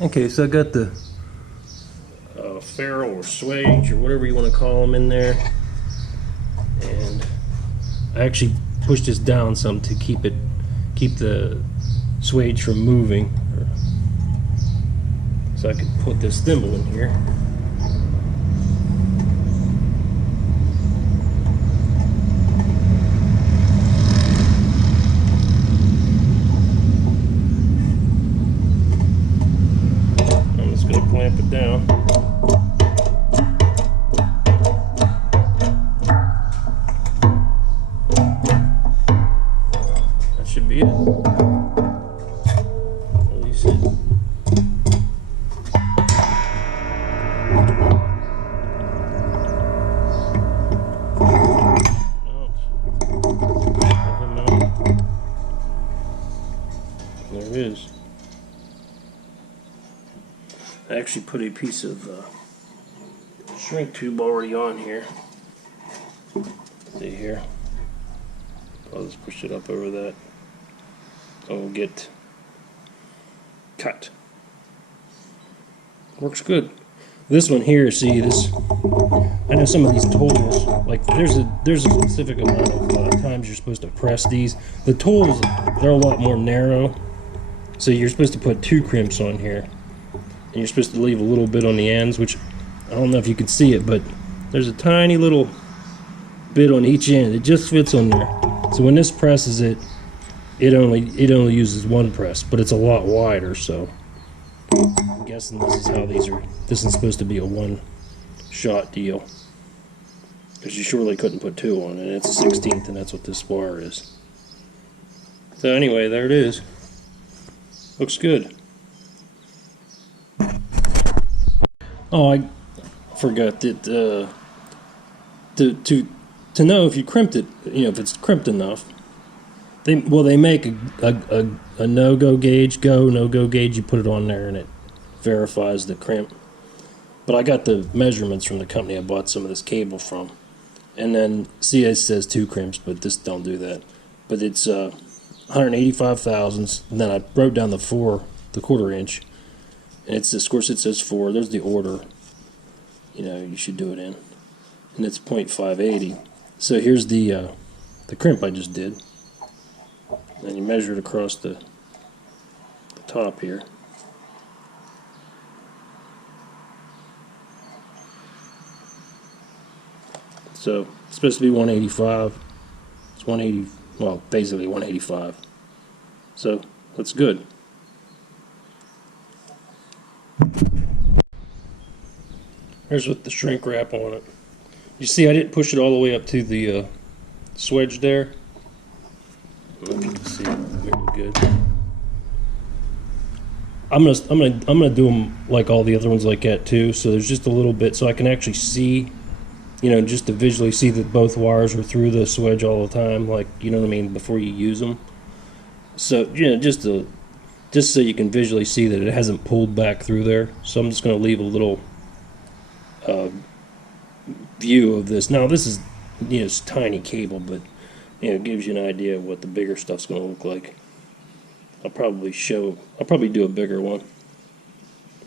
Okay, so I got the Ferrule or Swage or whatever you want to call them in there, and I actually pushed this down some to keep the swage from moving, so I could put this thimble in here. I'm just going to clamp it down. That should be it. Release it. There it is. I actually put a piece of shrink tube already on here. See here? I'll just push it up over that. So we'll get cut. Works good. This one here, see this? I know some of these tools, like there's a specific amount of times you're supposed to press these. The tools, they're a lot more narrow, so you're supposed to put 2 crimps on here, and you're supposed to leave a little bit on the ends, which I don't know if you can see it, but there's a tiny little bit on each end. It just fits on there. So when this presses it, it only uses 1 press, but it's a lot wider. So I'm guessing this is how these are. This is supposed to be a 1-shot deal, because you surely couldn't put 2 on it. It's a 16th, and that's what this bar is. So anyway, there it is. Looks good. Oh, I forgot that to know if you crimped it, if it's crimped enough. They make a no-go gauge, no-go gauge. You put it on there, and it verifies the crimp. But I got the measurements from the company I bought some of this cable from, and then see it says 2 crimps, but this don't do that. But it's 185 thousandths. And then I wrote down the 1/4 inch, and it's, of course it says 4. There's the order. You should do it in, and it's 0.580. So here's the crimp I just did. Then you measure it across the top here. So it's supposed to be 185. It's 180. Well, basically 185. So that's good. Here's with the shrink wrap on it. You see, I didn't push it all the way up to the swedge there. I don't know if you can see it really good. I'm gonna do them like all the other ones like that too. So there's just a little bit, so I can actually see, just to visually see that both wires are through the swedge all the time, like what I mean, before you use them. So just so you can visually see that it hasn't pulled back through there. So I'm just gonna leave a little view of this. Now this is it's tiny cable, but it gives you an idea of what the bigger stuff's going to look like. I'll probably do a bigger one,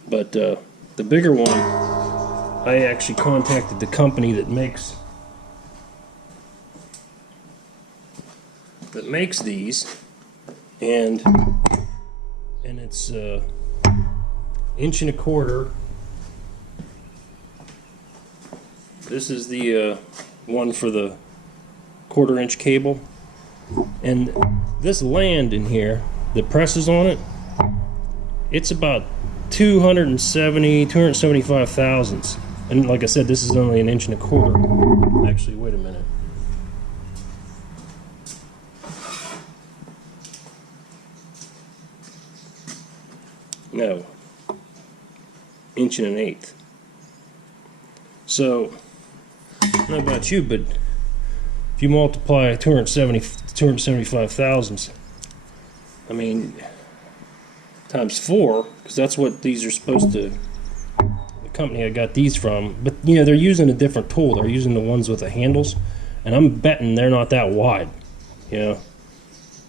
but the bigger one, I actually contacted the company that makes these, and it's 1.25 inches. This is the one for the 1/4 inch cable, and this land in here that presses on it, it's about 275 thousandths. And like I said, this is only 1.25 inches. Actually, wait a minute. No, 1 1/8 inches. So, I don't know about you, but if you multiply 275 thousandths, I mean, times 4, because that's what these are supposed to, the company I got these from, but they're using a different tool. They're using the ones with the handles, and I'm betting they're not that wide. They're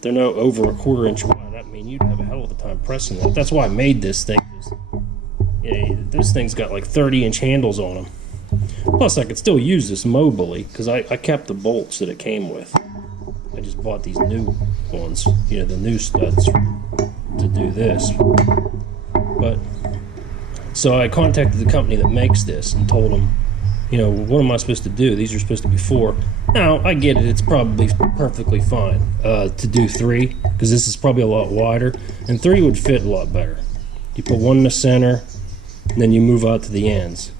no over 1/4 inch wide. I mean, you'd have a hell of a time pressing that. That's why I made this thing. Yeah, this thing's got like 30-inch handles on them. Plus, I could still use this mobily because I kept the bolts that it came with. I just bought these new ones, you know, the new studs to do this. But so I contacted the company that makes this and told them, you know, what am I supposed to do? These are supposed to be 4. Now, I get it. It's probably perfectly fine to do 3 because this is probably a lot wider, and 3 would fit a lot better. You put 1 in the center, and then you move out to the ends.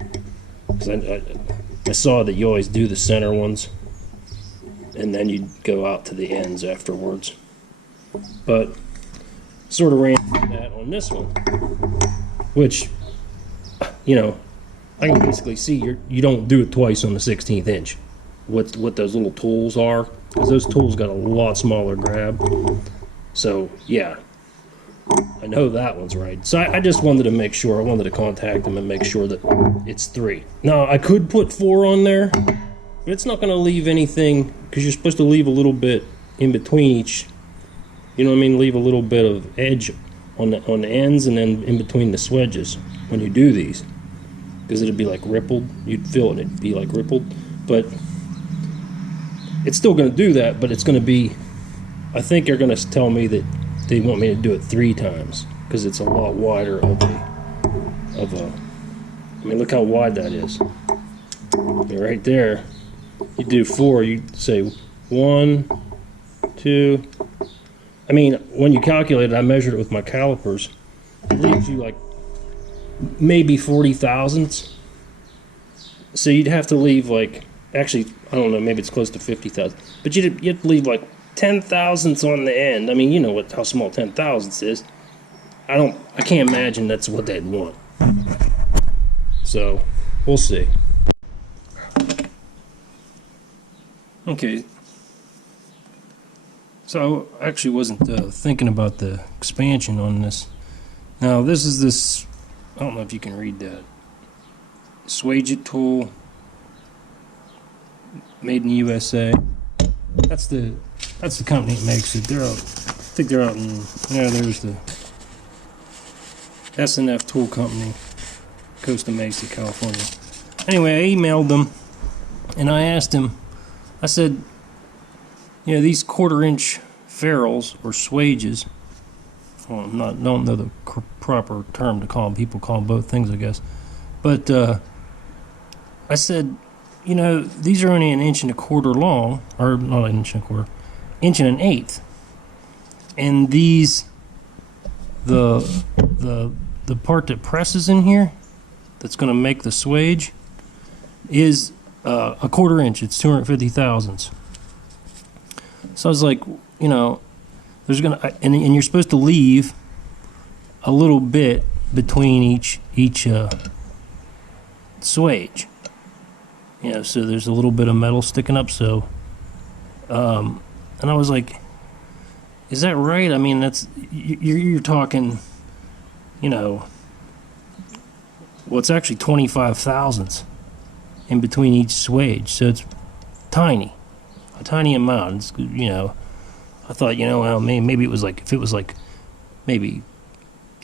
Because I saw that you always do the center ones, and then you go out to the ends afterwards. But sort of ran that on this one, which, you know, I can basically see you don't do it twice on the 16th inch. What those little tools are, because those tools got a lot smaller grab. So yeah, I know that one's right. So I just wanted to make sure. I wanted to contact them and make sure that it's 3. Now I could put 4 on there, but it's not going to leave anything because you're supposed to leave a little bit in between each. You know what I mean? Leave a little bit of edge on the ends and then in between the swedges when you do these, because it'd be like rippled. You'd feel it. It'd be like rippled, but it's still going to do that. But it's going to be. I think they're going to tell me that they want me to do it 3 times because it's a lot wider of a. I mean, look how wide that is. Right there. You do 4. You say 1, 2. I mean, when you calculate it, I measured it with my calipers. It leaves you like maybe 40 thousandths. So you'd have to leave like, actually, I don't know, maybe it's close to 50 thousandths. But you have to leave like 10 thousandths on the end. I mean, you know how small 10 thousandths is. I can't imagine that's what they'd want. So, we'll see. Okay. So, I actually wasn't thinking about the expansion on this. Now, this is this, I don't know if you can read that. Swage-it tool, made in the USA. That's the company that makes it. They're out, I think they're out in, yeah, there's the S&F Tool Company, Costa Mesa, California. Anyway, I emailed them and I asked him, I said, you know, these 1/4-inch ferrules or swages, well, don't know the proper term to call them. People call them both things, I guess. But I said, you know, these are only 1 1/4 inches long, or not 1 1/4 inches, 1 1/8 inches. And these, the part that presses in here, that's going to make the swage, is 1/4 inch. It's 250 thousandths. So I was like, you know, there's gonna, and you're supposed to leave a little bit between each swage. You know, so there's a little bit of metal sticking up. So, and I was like, is that right? I mean, that's you're talking, you know, well, it's actually 25 thousandths in between each swage, so it's tiny, a tiny amount. It's, you know, I thought, you know, well, maybe it was like, if it was like maybe,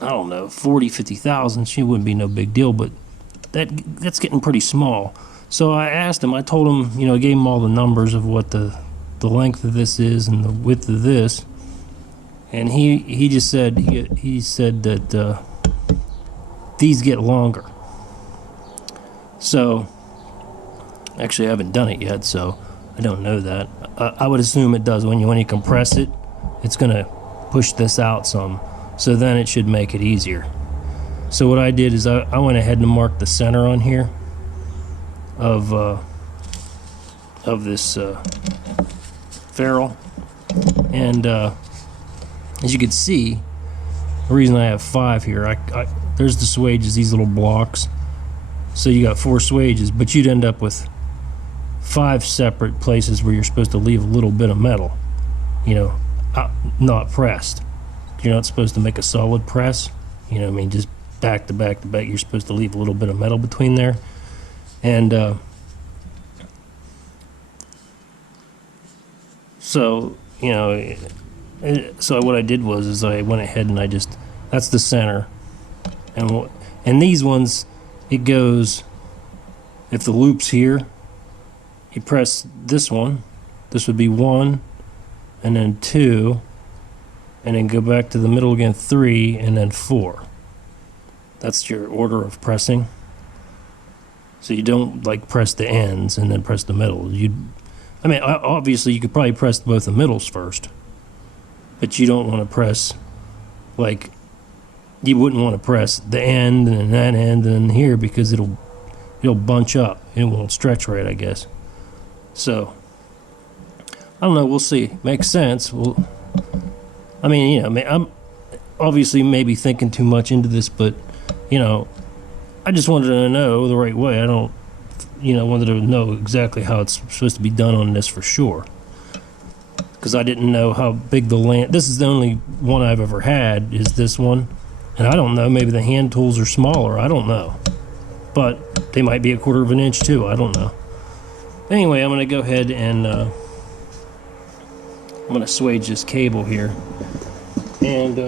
I don't know, 40, 50 thousandths, it wouldn't be no big deal, but that's getting pretty small. So I asked him, I told him, you know, I gave him all the numbers of what the length of this is and the width of this, and he just said, he said that these get longer. So, actually I haven't done it yet, so I don't know that. I would assume it does. When you compress it, it's going to push this out some, so then it should make it easier. So what I did is I went ahead and marked the center on here of this ferrule, and as you can see, the reason I have 5 here, there's the swages, these little blocks. So you got 4 swages, but you'd end up with 5 separate places where you're supposed to leave a little bit of metal, you know, not pressed. You're not supposed to make a solid press, you know what I mean, just back to back to back. You're supposed to leave a little bit of metal between there. And so, you know, so what I did was I went ahead and that's the center, and And these ones, it goes, if the loop's here, you press this one, this would be 1, and then 2, and then go back to the middle again, 3, and then 4. That's your order of pressing. So you don't like press the ends and then press the middle. I mean, obviously you could probably press both the middles first, but you don't want to press, like, you wouldn't want to press the end and then that end and then here, because it'll bunch up. It won't stretch right, I guess. So I don't know. We'll see. Makes sense. Well, I mean, you know, I'm obviously maybe thinking too much into this, but you know, I just wanted to know the right way. I don't, you know, wanted to know exactly how it's supposed to be done on this for sure, because I didn't know how big the land. This is the only one I've ever had, is this one, and I don't know. Maybe the hand tools are smaller. I don't know, but they might be 1/4 of an inch too. I don't know. Anyway, I'm going to go ahead and I'm going to swage this cable here, and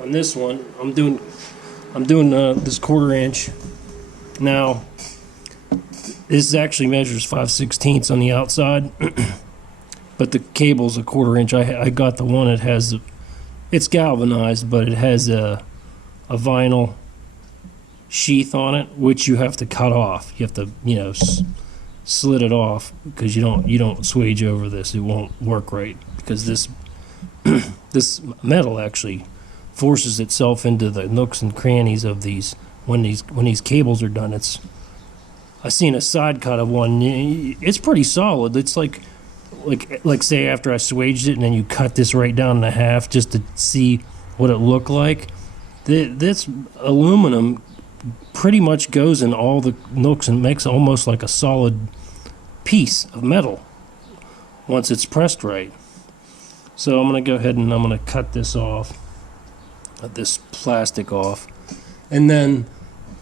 on this one, I'm doing this 1/4 inch. Now, this actually measures 5/16 on the outside, but the cable's 1/4 inch. I got the one that has, it's galvanized, but it has a vinyl sheath on it, which you have to cut off. You have to, you know, slit it off, because you don't swage over this. It won't work right, because this this metal actually forces itself into the nooks and crannies of these when these cables are done. I seen a side cut of one. It's pretty solid. It's like say after I swaged it, and then you cut this right down in half just to see what it looked like. This aluminum pretty much goes in all the nooks and makes almost like a solid piece of metal once it's pressed right. So I'm going to go ahead and I'm going to cut this off, this plastic off, and then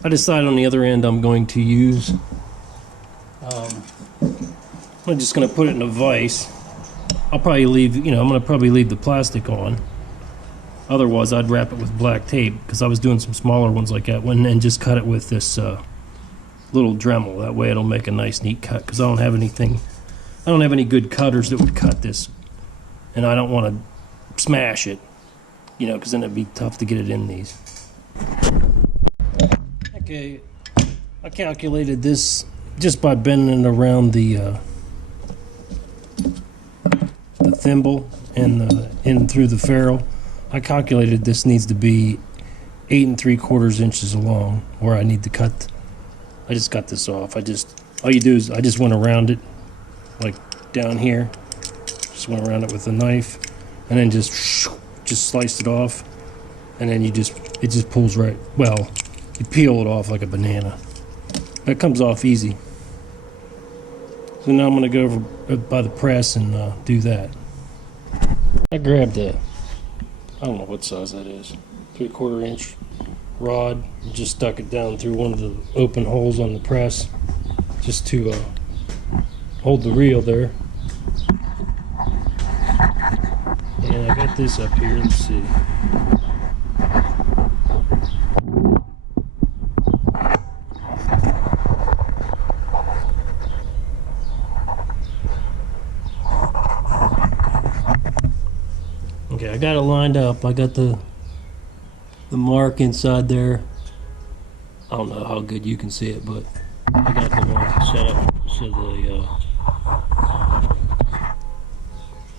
I decided on the other end I'm going to use, I'm just going to put it in a vise. I'll probably leave, you know, I'm going to probably leave the plastic on. Otherwise, I'd wrap it with black tape, because I was doing some smaller ones like that one, and just cut it with this little Dremel. That way it'll make a nice, neat cut, because I don't have any good cutters that would cut this, and I don't want to smash it, you know, because then it'd be tough to get it in these. Okay, I calculated this just by bending it around the thimble and in through the ferrule. I calculated this needs to be 8 3/4 inches along, where I need to cut. I just cut this off. All you do is I just went around it, like down here. Just went around it with a knife, and then just sliced it off, and then it just pulls right. Well, you peel it off like a banana. That comes off easy. So now I'm going to go over by the press and do that. I grabbed I don't know what size that is, 3/4 inch rod, and just stuck it down through one of the open holes on the press, just to hold the reel there. And I got this up here, let's see. Okay, I got it lined up. I got the mark inside there. I don't know how good you can see it, but I got the mark set up so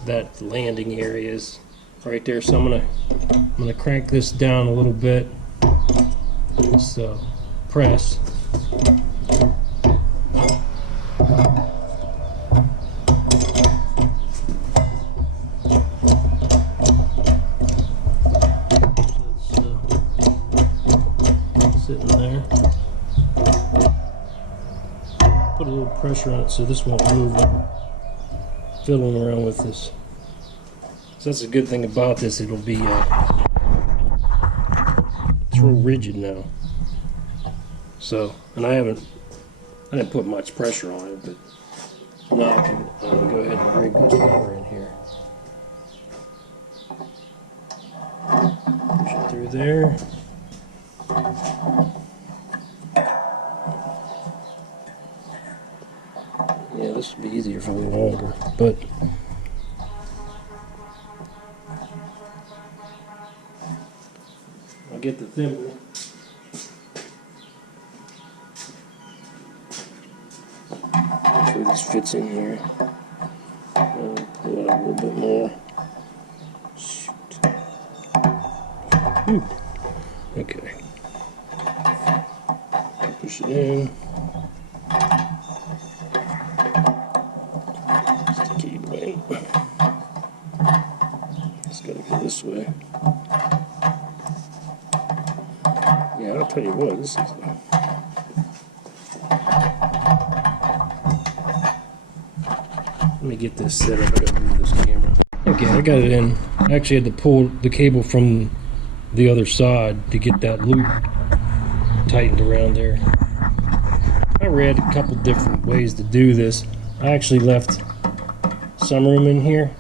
that landing area is right there. So I'm gonna crank this down a little bit. Just press. Sitting there. Put a little pressure on it so this won't move. Fiddling around with this. So that's a good thing about this. It'll be it's real rigid now. So, and I didn't put much pressure on it, but now I can go ahead and rig this lever in here. Push it through there. Yeah, this would be easier for a little longer, but I'll get the thimble. Hopefully this fits in here. Pull it out a little bit more. Shoot. Okay. Push it in. Just to keep it. It's gotta go this way. Yeah, I'll tell you what, this is let me get this set up. I gotta move this camera. Okay, I got it in. I actually had to pull the cable from the other side to get that loop tightened around there. I read a couple different ways to do this. I actually left some room in here.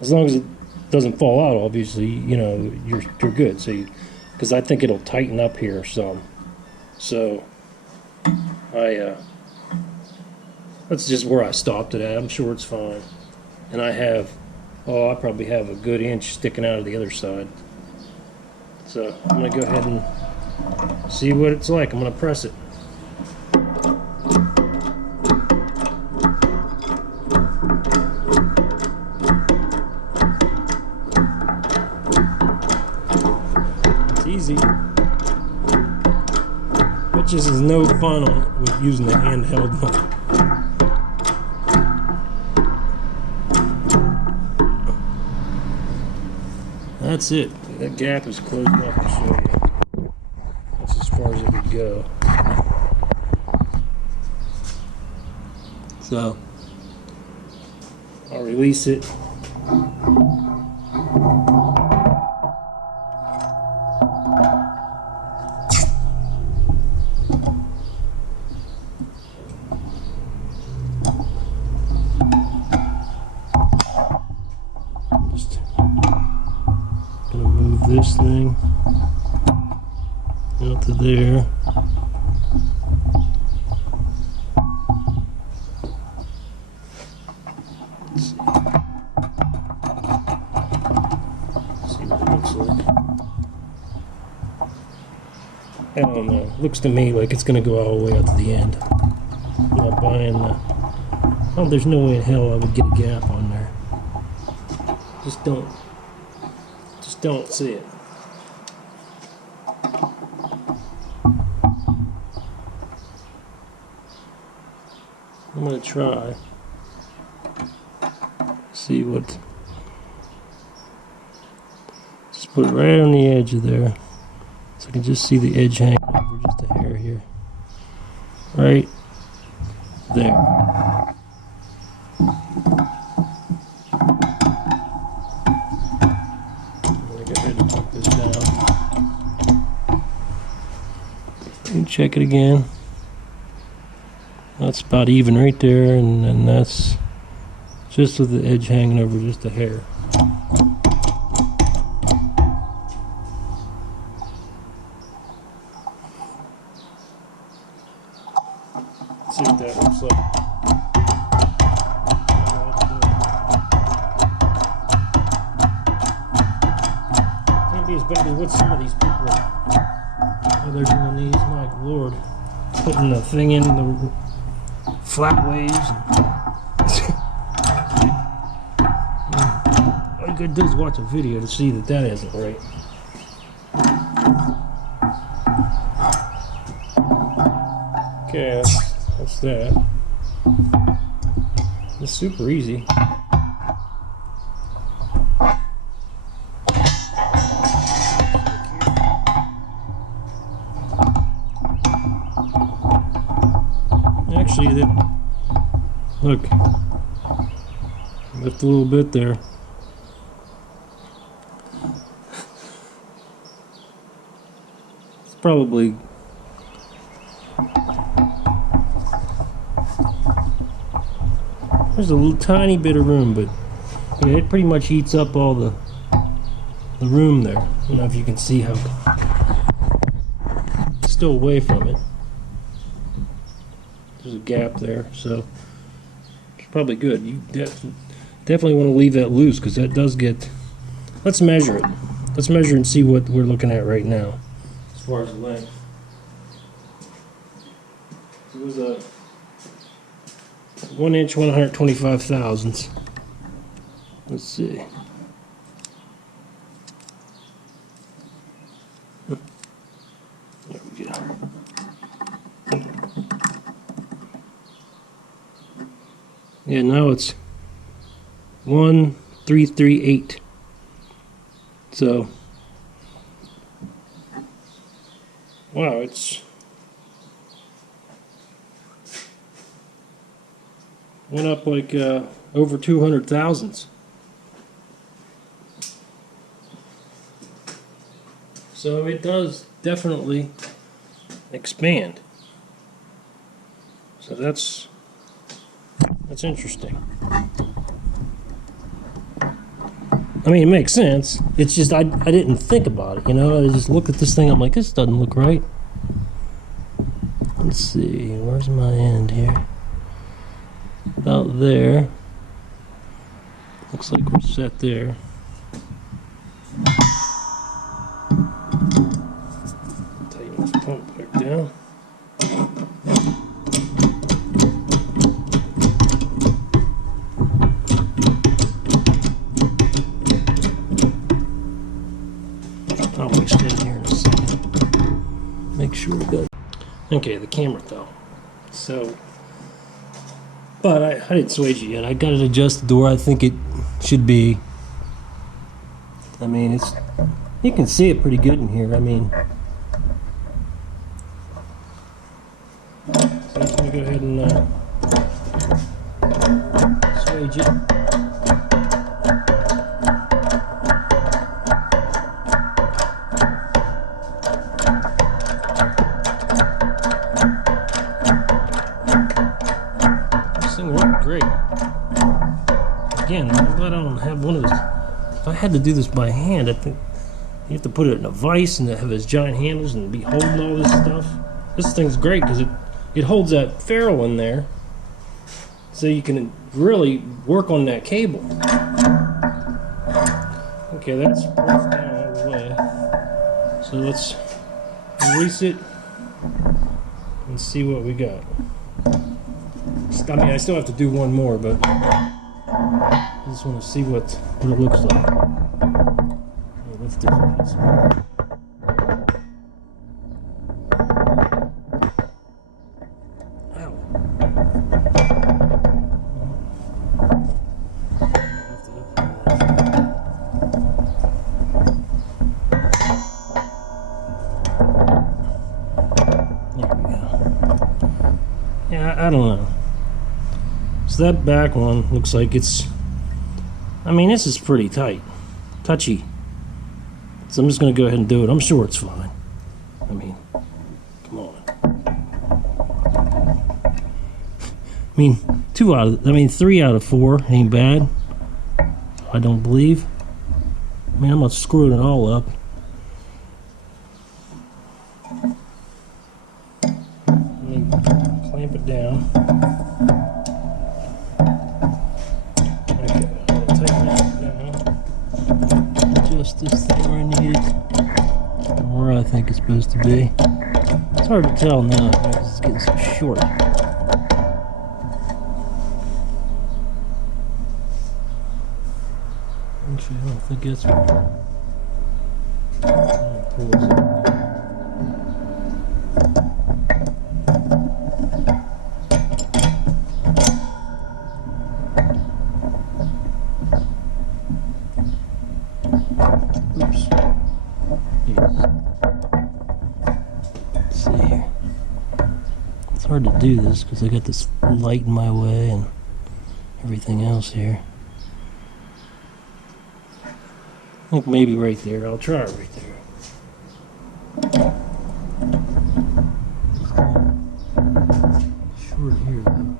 As long as it doesn't fall out, obviously, you know, you're good. So, because I think it'll tighten up here some. So, that's just where I stopped it at. I'm sure it's fine. And I probably have a good inch sticking out of the other side. So I'm gonna go ahead and see what it's like. I'm gonna press it. It's easy. But just is no fun with using the handheld one. That's it. That gap is closed off to show you. That's as far as it could go. So I'll release it. This thing out to there. Let's see what it looks like. I don't know. Looks to me like it's going to go all the way out to the end. I'm not buying the... Oh, there's no way in hell I would get a gap on there. Just don't see it. I'm gonna try. See what. Just put it right on the edge of there, so I can just see the edge hanging over just a hair here. Right there. Check it again. That's about even right there, and then that's just with the edge hanging over just a hair. Let's see what that looks like. Can't be as bad as what some of these people they're doing these, my lord. Putting the thing in the flat waves. All you gotta do is watch a video to see that that isn't right. Okay, that's that. It's super easy. Actually, look, lift a little bit there. It's probably there's a little tiny bit of room, but yeah, it pretty much eats up all the the room there. I don't know if you can see how it's still away from it. There's a gap there, so it's probably good. You definitely want to leave that loose because that does get. Let's measure it. Let's measure and see what we're looking at right now as far as length. It was a 1 inch, 125 thousandths. Let's see. There we go. Yeah, now it's 1338. So, wow, it's went up like over 200 thousandths. So it does definitely expand. So that's interesting. I mean, it makes sense. It's just I didn't think about it, you know. I just look at this thing. I'm like, this doesn't look right. Let's see, where's my end here? About there. Looks like we're set there. Tighten this pump back down. I'll extend here in a second. Make sure we got. Okay, the camera fell. So, but I didn't swage it yet. I got it adjusted to where I think it should be. I mean, you can see it pretty good in here. I mean, so I'm just gonna go ahead and swage it. Great. Again, I'm glad I don't have one of those. If I had to do this by hand, I think you have to put it in a vise and have those giant handles and be holding all this stuff. This thing's great because it holds that ferrule in there, so you can really work on that cable. Okay, that's pressed down all the way. So let's release it and see what we got. I mean, I still have to do one more, but I just want to see what it looks like. Lift this piece. Ow. There we go. Yeah, I don't know. So that back one looks like it's, I mean, this is pretty tight, touchy. So I'm just going to go ahead and do it. I'm sure it's fine. I mean, come on. I mean, 3 out of 4 ain't bad. I don't believe. I mean, I'm not screwing it all up. Let me clamp it down. This thing where I need it, and where I think it's supposed to be. It's hard to tell now because it's getting so short. Actually, I don't think that's right. Oops. Let's see here. It's hard to do this because I got this light in my way and everything else here. I think maybe right there. I'll try it right there. Short here though.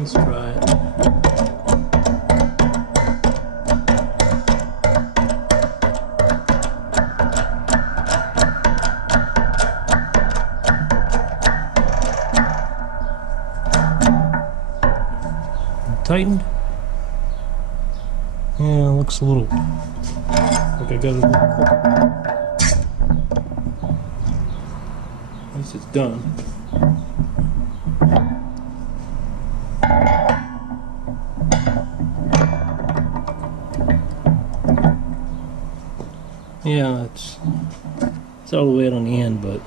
Let's try it. Tightened? Yeah, it looks a little like I got it a little crooked. At least it's done. Yeah, it's all the way out on the end, but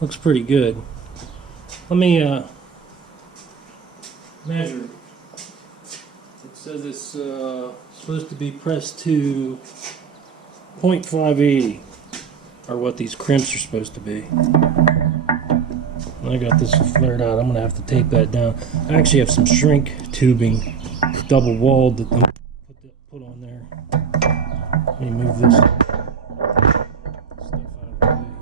looks pretty good. Let me measure. It says it's supposed to be pressed to 0.580, or what these crimps are supposed to be. I got this flared out. I'm gonna have to tape that down. I actually have some shrink tubing, double walled, that I'm gonna put on there. Let me move this stuff out of the way here.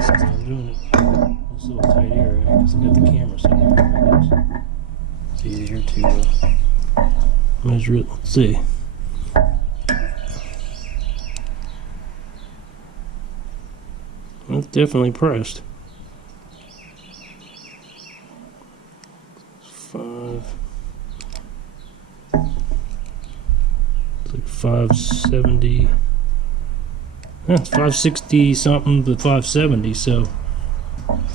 Since I'm doing it in this little tight area, because I got the camera set up here, it's easier to measure it. Let's see. It's definitely pressed. It's like 570. It's 560 something to 570, so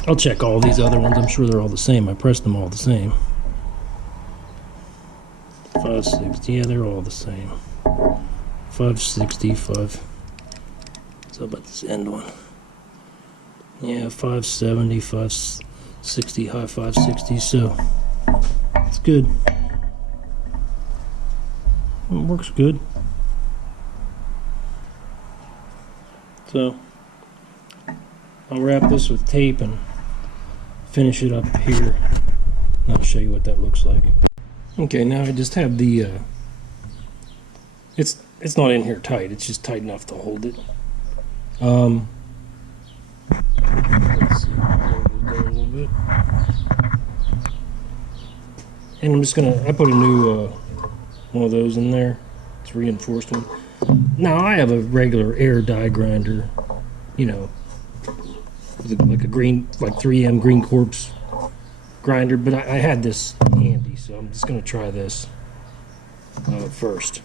I'll check all these other ones. I'm sure they're all the same. I pressed them all the same. 560, yeah, they're all the same. 560, 5. So about this end one. Yeah, 570, 560, high 560, so it's good. It works good. So I'll wrap this with tape and finish it up here, and I'll show you what that looks like. Okay, now I just have the it's not in here tight, it's just tight enough to hold it. Let's see, a little bit. And I'm just gonna, I put a new one of those in there. It's a reinforced one. Now I have a regular air die grinder, you know, like a green, like 3M Green Corpse grinder, but I had this handy, so I'm just gonna try this first.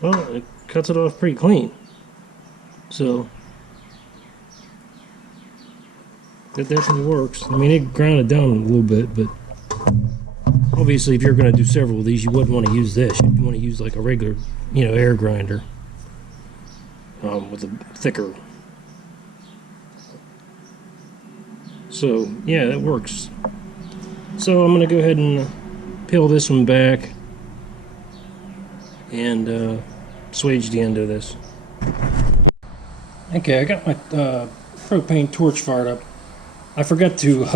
Well, it cuts it off pretty clean. So that definitely works. I mean, it ground it down a little bit, but obviously if you're going to do several of these, you wouldn't want to use this. You'd want to use like a regular, you know, air grinder with a thicker. So yeah, that works. So I'm going to go ahead and peel this one back and swage the end of this. Okay, I got my propane torch fired up. I forgot to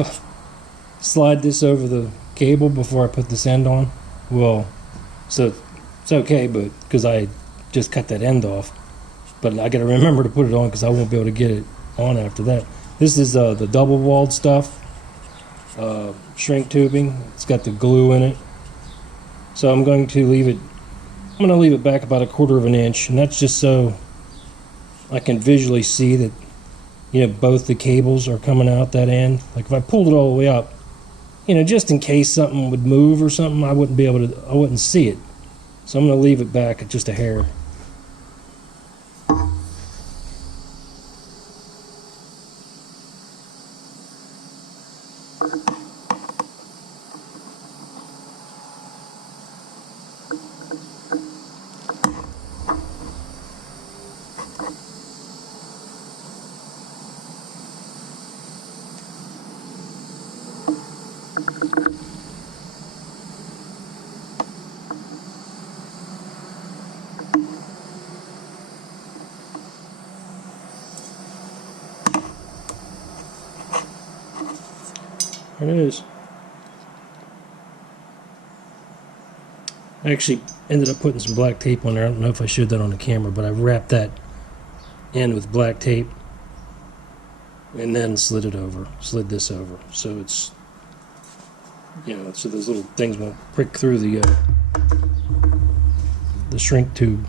slide this over the cable before I put this end on. Well, so it's okay, but because I just cut that end off. But I got to remember to put it on because I won't be able to get it on after that. This is the double walled stuff, shrink tubing. It's got the glue in it. So I'm going to leave it. I'm going to leave it back about 1/4 of an inch, and that's just so I can visually see that, you know, both the cables are coming out that end. Like if I pulled it all the way up, you know, just in case something would move or something, I wouldn't be able to, I wouldn't see it. So I'm going to leave it back at just a hair. There it is. I actually ended up putting some black tape on there. I don't know if I showed that on the camera, but I wrapped that in with black tape and then slid this over. So it's, you know, so those little things won't prick through the shrink tube.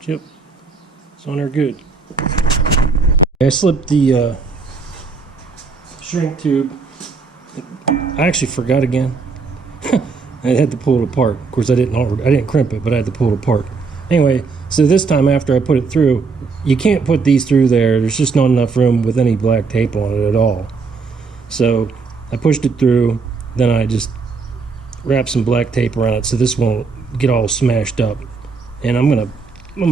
Yep, it's on there good. I slipped the shrink tube. I actually forgot again. I had to pull it apart. Of course, I didn't crimp it, but I had to pull it apart. Anyway, so this time after I put it through, you can't put these through there. There's just not enough room with any black tape on it at all. So I pushed it through, then I just wrapped some black tape around it so this won't get all smashed up. And I'm gonna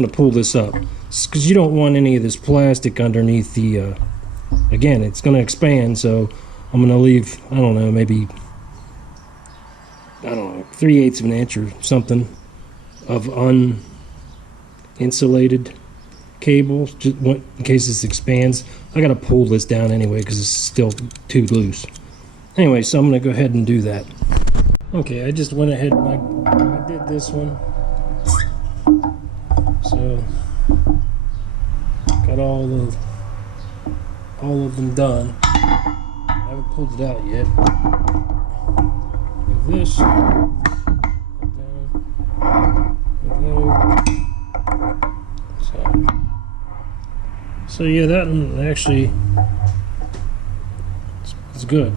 pull this up because you don't want any of this plastic underneath the. Again, it's gonna expand, so I'm gonna leave, I don't know, maybe 3/8 of an inch or something of uninsulated cable, just in case this expands. I gotta pull this down anyway because it's still too loose. Anyway, so I'm gonna go ahead and do that. Okay, I just went ahead and I did this one. So got all of them done. I haven't pulled it out yet. With this, so yeah, that one actually it's good.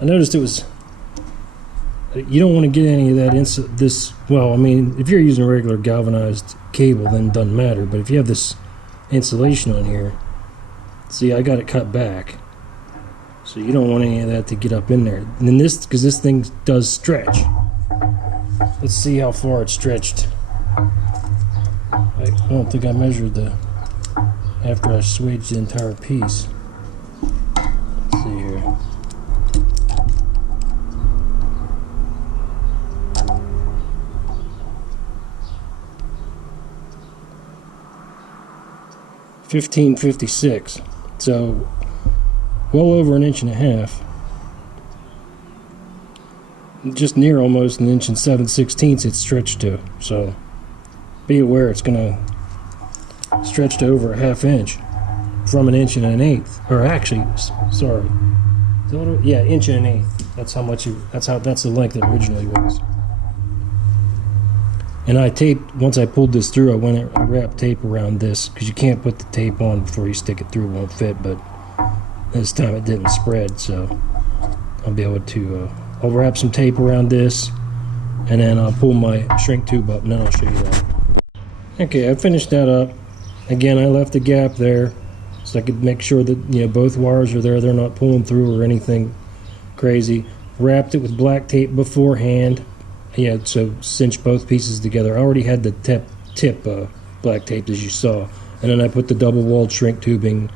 I noticed it was. You don't want to get any of that well, I mean, if you're using a regular galvanized cable, then it doesn't matter. But if you have this insulation on here, see, I got it cut back. So you don't want any of that to get up in there. And then because this thing does stretch. Let's see how far it's stretched. I don't think I measured after I swaged the entire piece. Let's see here. $15.56, so well over 1.5 inches, just near almost 1 7/16 inches it's stretched to. So be aware it's going to stretch to over 1/2 inch from 1 1/8 inch, or actually, sorry, yeah, 1 1/8 inch. That's how much. That's the length it originally was. And I taped, once I pulled this through, I wrapped tape around this, because you can't put the tape on before you stick it through, it won't fit, but this time it didn't spread, so I'll be able to, I'll wrap some tape around this, and then I'll pull my shrink tube up, and then I'll show you that. Okay, I finished that up. Again, I left a gap there, so I could make sure that, you know, both wires are there, they're not pulling through or anything crazy. Wrapped it with black tape beforehand. Yeah, so cinch both pieces together. I already had the tip black taped, as you saw, and then I put the double-walled shrink tubing.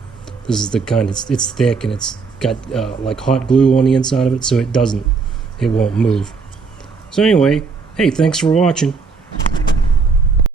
This is the kind. It's thick and it's got like hot glue on the inside of it, so it won't move. So anyway, hey, thanks for watching.